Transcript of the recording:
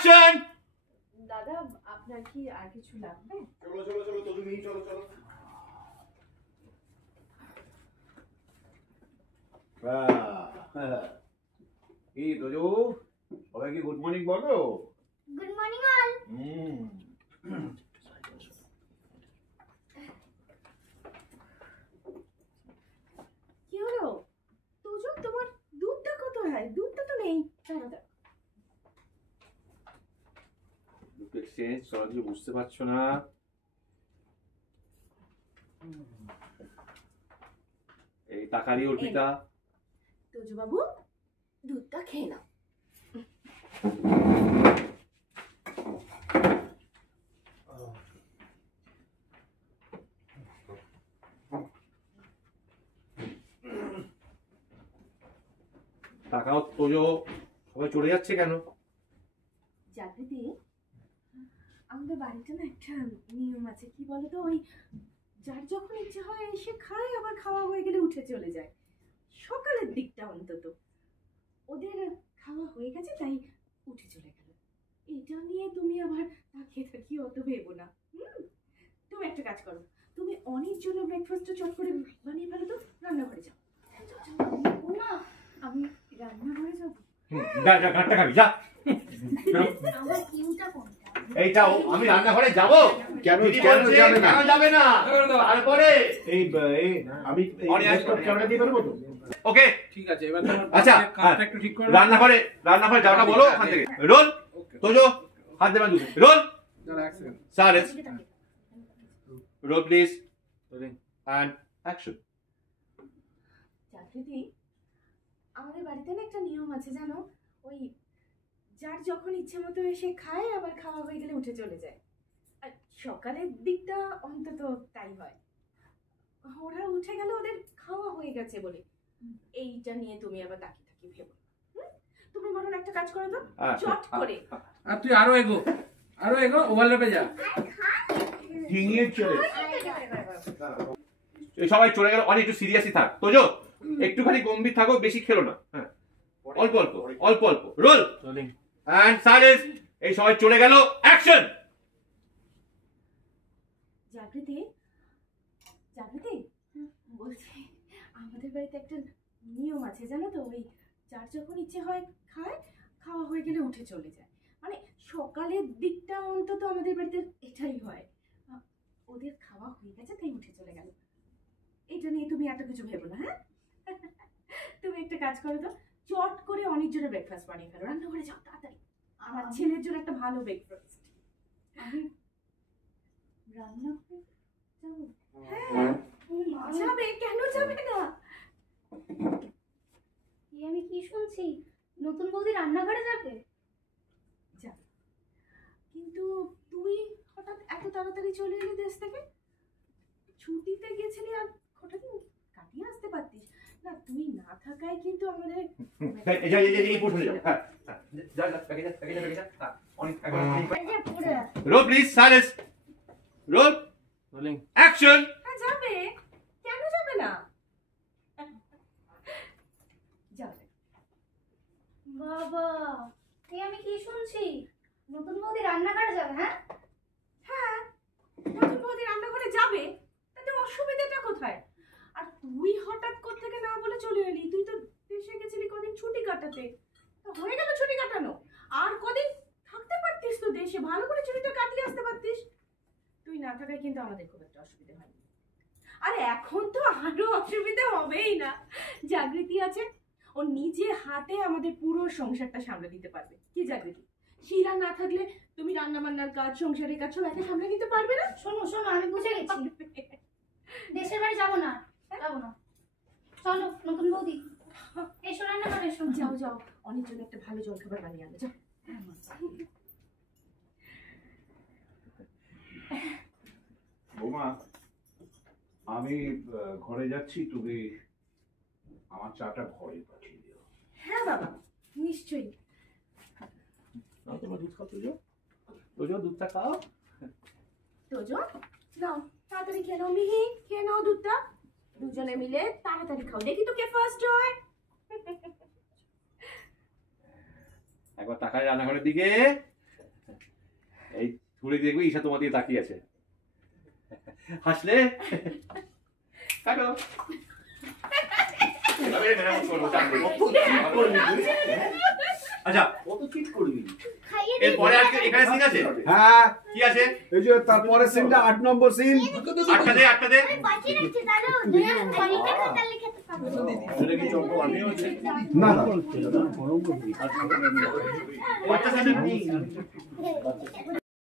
Action. দাদা আপনার কি আর কিছু লাগবে? চলো চলো চলো তোজো নিয়ে চলো চলো। কি তোজো সবাইকে গুড মর্নিং বলো। Good morning all. কি হলো তোজো, তোমার দুধটা কোথায়? দুধটা তো নেই। দুধ এক্সচেঞ্জ সরাসরি বুঝতে পারছো না? এই টাকারই অর্পিতা। তোজো বাবু দুধটা খেয়ে নাও। টাকাও তোজো সবাই চলে যাচ্ছে কেন? জাগৃতি, আমাদের বাড়িতে না একটা নিয়ম আছে, কি বলতো, ওই যার যখন ইচ্ছে হয় এসে খায়, আবার খাওয়া হয়ে গেলে উঠে চলে যায়। সকালের দিকটা অন্তত ওদের খাওয়া হয়ে গেছে, তাই উঠে চলে গেল। এটা নিয়ে তুমি আবার তাকিয়ে থাকি অত ভেবো না। তুমি একটা কাজ করো, তুমি অনেক জন্য ব্রেকফাস্টটা চট করে বানিয়ে ফেলো তো, রান্নাঘরে যাও। না আমি রান্নাঘরে যাব। যা যা ঘাটটা খাবি যা। আমার কিউটা কোনটা? এইটাও আমি রান্নাঘরে যাব। কেন কেন যাবে না? কেন যাবে না? তারপরে এই আমি ক্যামেরা দিয়ে পারবো তো? ওকে ঠিক আছে, এবার তোমার আচ্ছা কাজটা একটু ঠিক করে রান্নাঘরে যাওয়াটা বলো ওখান থেকে। রোল তোজো হাত দেবেন দুধ। রোল দাঁড়া এক second. Silence. Roll please and action. Jagriti, আমাদের বাড়িতে না একটা নিয়ম আছে জানো, ওই যার যখন ইচ্ছে মতো এসে খায়, আবার খাওয়া হয়ে গেলে উঠে চলে যায়। আর সকালের দিকটা অন্তত তাই হয়। ওরা উঠে গেল, ওদের খাওয়া হয়ে গেছে বলে। এইটা নিয়ে তুমি আবার তাকিয়ে ভেবো। তুমি বরং একটা কাজ করো তো, চট করে। আর তুই আরো এগো ওভারল্যাপে যা। ডিঙিয়ে চলে সবাই চলে গেল, অনেক একটু সিরিয়াসই থাক। তোজো একটুখানি গম্ভীর থাকো, বেশি খেলো না। হ্যাঁ অল্প অল্প অল্প অল্প। Roll and silence. এই সবাই চলে গেল, অ্যাকশন। জাগৃতি, বলছি আমাদের বাড়িতে একটা নিয়ম আছে জানো তো, ওই যার যখন ইচ্ছে হয় খায়, খাওয়া হয়ে গেলে উঠে চলে যায়। মানে সকালের দিকটা অন্তত আমাদের বাড়িতে এটাই হয়। ওদের খাওয়া হয়ে গেছে তাই উঠে চলে গেল। এটা নিয়ে তুমি এত কিছু ভেবো না। হ্যাঁ তুমি একটা কাজ করো তো, চট করে অনেকজনের ব্রেকফাস্ট বানিয়ে ফেলো, রান্নাঘরে যাও তাড়াতাড়ি। আমার ছেলের জন্য একটা ভালো ব্রেকফাস্ট। আমি রান্নাঘরে যাব? হ্যাঁ যাবে, কেন যাবে না? আমি কি শুনছি, নতুন বৌদি রান্নাঘরে যাবে? যাবে, কিন্তু তুই হঠাৎ এত তাড়াতাড়ি চলে এলি দেশ থেকে? ছুটিতে গেছিলি আর হঠাৎ কাটিয়ে আসতে পারতিস না। তুই না থাকায় কিন্তু আমাদের roll please silence. Roll rolling action. হ্যাঁ যাবে, কেন যাবে না? যাবে। বাবা, আমি কি শুনছি, নতুন বৌদি রান্নাঘরে যাবে? হ্যাঁ নতুন বৌদি রান্নাঘরে যাবে, তাতে অসুবিধাটা কোথায়? আর তুই হঠাৎ কোত্থেকে না বলে চলে এলি? তুই তো দেশে গেছিলি কদিন ছুটি কাটাতে, হয়ে গেল ছুটি কাটানো। আর কদিন থাকতে পারতিস তো দেশে, ভালো করে ছুটিটা কাটিয়ে আসতে পারতিস। তুই না থাকায় কিন্তু আমাদের খুব একটা অসুবিধা হয়নি। আর এখন তো আরো অসুবিধা হবেই না। জাগৃতি আছে, ও নিজে হাতে আমাদের পুরো সংসারটা সামলে দিতে পারবে। কি জাগৃতি, শিরা না থাকলে তুমি রান্না বান্নার কাজ, সংসারের কাজ সব একা সামলে নিতে পারবে না? শোনো আমি বুঝে গেছি, দেশের বাড়ি যাবো না। চলো নতুন বৌদি, এসো রান্নাঘরে এসো। যাও অনেক জন্য একটা ভালো জলখাবার বানিয়ে আনো, যাও। বৌমা, আমি ঘরে যাচ্ছি, তুমি আমার চাটা ঘরে পাঠিয়ে দিও। হ্যাঁ বাবা, নিশ্চয়ই। তোমার দুধ খাও তোজো। তোজো দুধটা খাও। তোজো নাও, তাড়াতাড়ি খেয়ে নাও। মিহি খেয়ে নাও দুধটা, দুজনে মিলে তাড়াতাড়ি খাও, দেখি তো কে ফার্স্ট হয়। একবার তাকায় রান্নাঘরের দিকে। এই ঘুরে দেখবে ঈশা তোমার দিকে তাকিয়ে আছে। হাসলে কাটো। আচ্ছা কত চিট করবি? খাইয়ে এরপরে আজকে এখানে সিন আছে? হ্যাঁ, কি আছে? এই যে তারপরে সিনটা 8 নম্বর সিন। 8টা দে, 8টা দে। বাকি রাখছি দাদু দুনিয়া পানিতে খাতালে খেতে পাবো এটা কি চম্পু আমিও আছে? না না, বাচ্চা সাথে